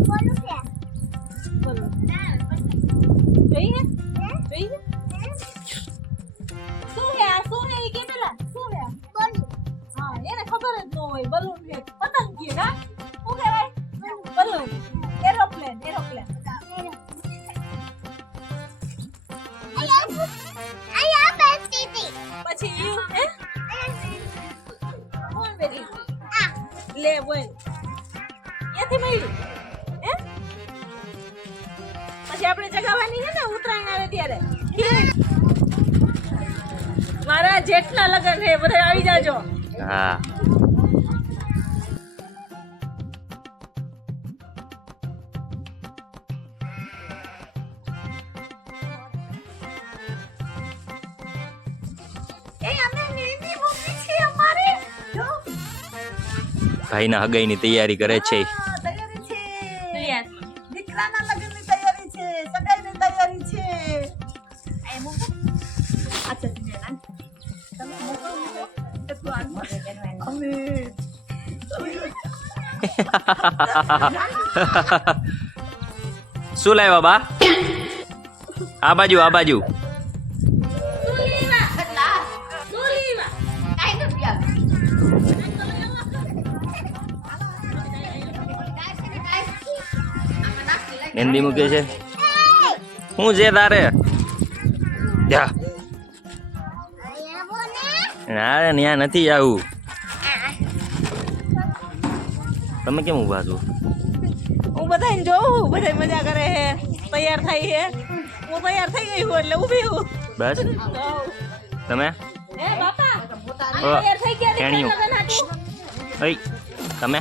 બોલું કે બોલો ના જોઈએ જોઈએ શું હે આ શું હે કે પેલા શું હે બોલું હા એને ખબર જ ન હોય બલૂન છે પતંગ કે ના શું કહેવાય બલૂન એરોપ્લેન એરોપ્લેન આયા બેસતી હતી પછી યુ હે કોણ બેરી આ લે બોલ ક્યાંથી મળ્યું હે પછી આપણે જગાવવાની છે ને ઉત્તરાયણ આવે ત્યારે મારા જેટલા લગન છે બધા આવી જાજો હા એ અમે નીની મમ્મી છે અમારે જો ભાઈના હગાઈની તૈયારી કરે છે હા, તૈયારી છે દીકરાના લગ્નની તૈયારી છે સગાઈની તૈયારી છે આ મૂકો અચ્છા તમે મૂકો એટલું આગળ અમે શું લાવ્યા બા આ બાજુ આ બાજુ મહેંદી મૂકે છે હું છે તારે જા આયા બોને ના ત્યાં નથી આવું તમે કેમ ઊભા છો હું બધાને જોઉં બધા મજા કરે છે તૈયાર થાય છે હું તૈયાર થઈ ગઈ છું એટલે ઊભી હું બસ તમે એ બાપા ઓ, તૈયાર થઈ ગયા ટેણીયું. લગન હાટુ ઓય તમે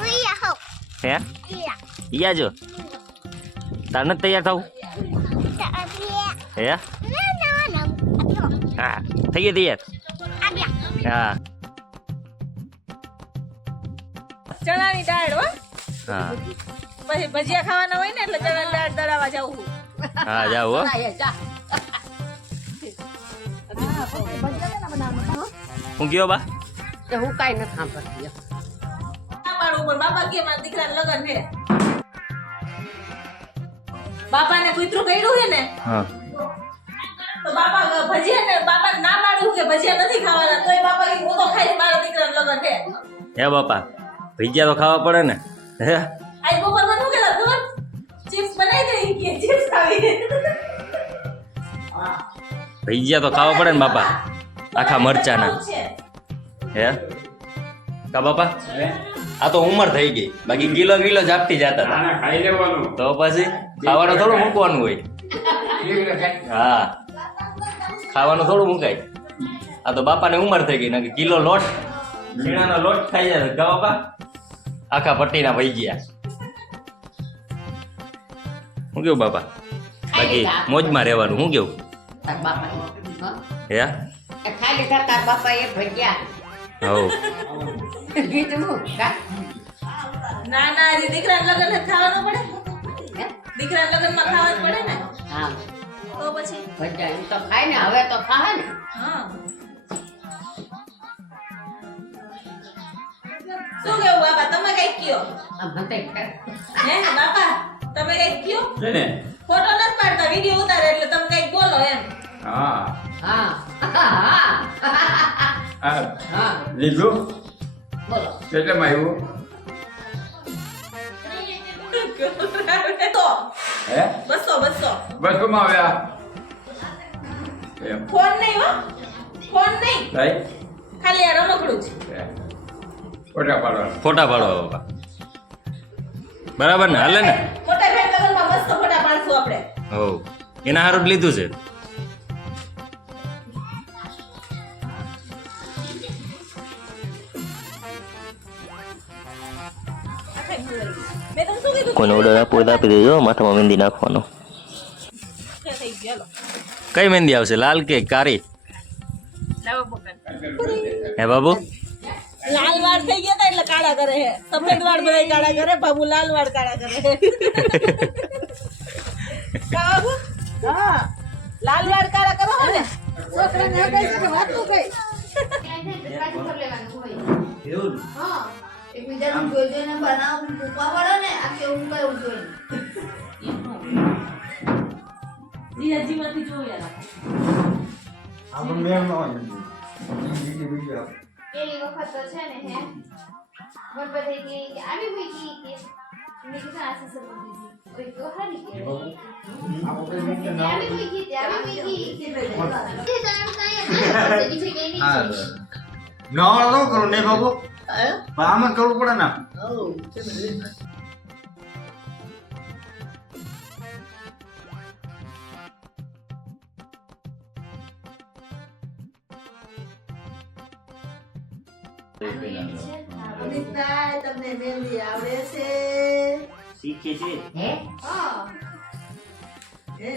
ઉયા હો હે ઉયા ઈયા જો તાર નથી તૈયાર થવું તાબિયા હે ના હા થઈ ગઈ તૈયાર આબ્યા હા ચણાની દાળ હો હા પછી ભજીયા ખાવાના હોય ને એટલે ચણાની દાળ દળાવા જાઉં છું હા જાઓ હો હું ગયો બા હું કાંઈ નથી સાંભળતી મારું ઉપર બાપા કે મારા દીકરાના લગન છે બાપાને કૂતરું કર્યું છે ને હા તો બાપા ભજીયા ને બાપા ના પાડ્યું કે ભજીયા નથી ખાવાના તોય બાપા કે હું તો ખાઈશ મારા દીકરાના લગન છે હે બાપા ભજીયા તો ખાવા પડે ને હે આઈ બપોર માં શું કેતા ખબર ચિપ્સ બનાવી દે કે ચિપ્સ ખાવી ભજીયા તો ખાવા પડે ને બાપા આખા મરચાના હે કા બાપા આ તો ઉંમર થઈ ગઈ બાકી કિલો કિલો જાપતી જતા હતા ખાઈ લેવાનું તો પછી ખાવાનું થોડું મૂકવાનું હોય હા ખાવાનું થોડું મુકાય આ તો બાપાને ઉંમર થઈ ગઈ ને કિલો લોટ ઝીણાનો લોટ ખાઈ જાય કા બાપા આખા પટ્ટીના ભઈ ગયા હું કેવું બાપા બાકી મોજમાં રહેવાનું હું કેવું તાર બાપા હે ખાઈ લીધા તાર બાપા એ ભગ્યા હવ કીધું કા ના ના હજી દીકરાના લગન જ ખાવાનું પડે હે? દીકરાના લગનમાં ખાવા જ પડે ને હા તો પછી ભગ્યા એમ તો ખાય ને હવે તો ખાય ને હા શું કેવું બાપા તમે કઈક કયો આ ભતે હે બાપા તમે કઈક કયો છે ને ફોટો નથી પાડતા વિડીયો ઉતારે એટલે તમે કઈક બોલો એમ હા હા હા આ હા લીધું બોલો કેટલામાં આવ્યું તો હે 200 બસમાં આવ્યા એમ ફોન નહીં હો ફોન નહીં ભાઈ ખાલી આ રમકડું છે ફોટા પાડવાનું ફોટા પાડવા બાપા બરાબર ને હાલે ને મોટા ભાઈ લગનમાં મસ્ત ફોટા પાડશું આપણે હવ એના હારું જ લીધું છે મેં તને શું કીધું કોઈને ઓર્ડર આપવો હોય તો આપી દેજો માથામાં મહેંદી નાખવાનો થઈ ગયો કઈ મહેંદી આવશે લાલ કે કારી લાવો પકડ હે બાબુ લાલ વાળ થઈ ગયા તા એટલે કાળા કરે છે સફેદ વાળ બધા કાળા કરે બાબુ લાલ વાળ કાળા કરે કા બાબુ હા લાલ વાળ કાળા કરો હો ને છોકરાને કઈ છે કે વાત તો કઈ એકબીજાનું જોઈ જોઈને બનાવવું મૂકવા પડે ને આ કેવું કયું જોઈને જીજાજીમાંથી જોયા આપણે મેમ ન હોય બીજી પેલી વખત તો છે ને હે મને બધી કે આવી મૂકી કે મેં કીધું આ સસર દીધી ઓય તો હારી કે આવી મૂકી તે આવી મૂકી તે ટાઈમ કાય બીજે કઈ નહીં નવાળો ન કરું ને બાબુ પણ આમાં કરવું પડે ને અનિતા તમને મહેંદી આવડે છે શીખે છે હે હા હે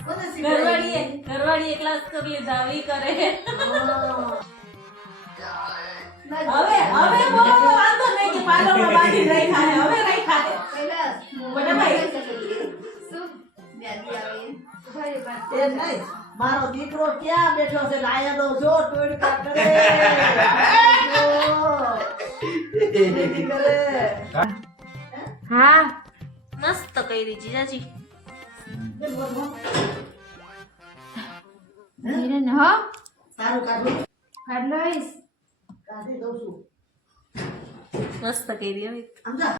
કોને ઘરવાળીએ ક્લાસ કરી લીધા હવે ઈ કરે શીખવાડે હવે બોલો વાંધો નહીં કે પાર્લરમાં બાંધી રાખ્યા હે હવે રાખ્યા હે પહેલા મને ભાઈ શું મહેંદી આવે ભાઈ વાત એમ નહીં મારો દીકરો ક્યાં બેઠો છે લાયનો જો ટોળકા કરે કરે હા મસ્ત કરી જીજાજી હિરન હો તારું કાઢું કાઢ લઈશ કાઢી દઉં છું મસ્ત કરી હવે સમજા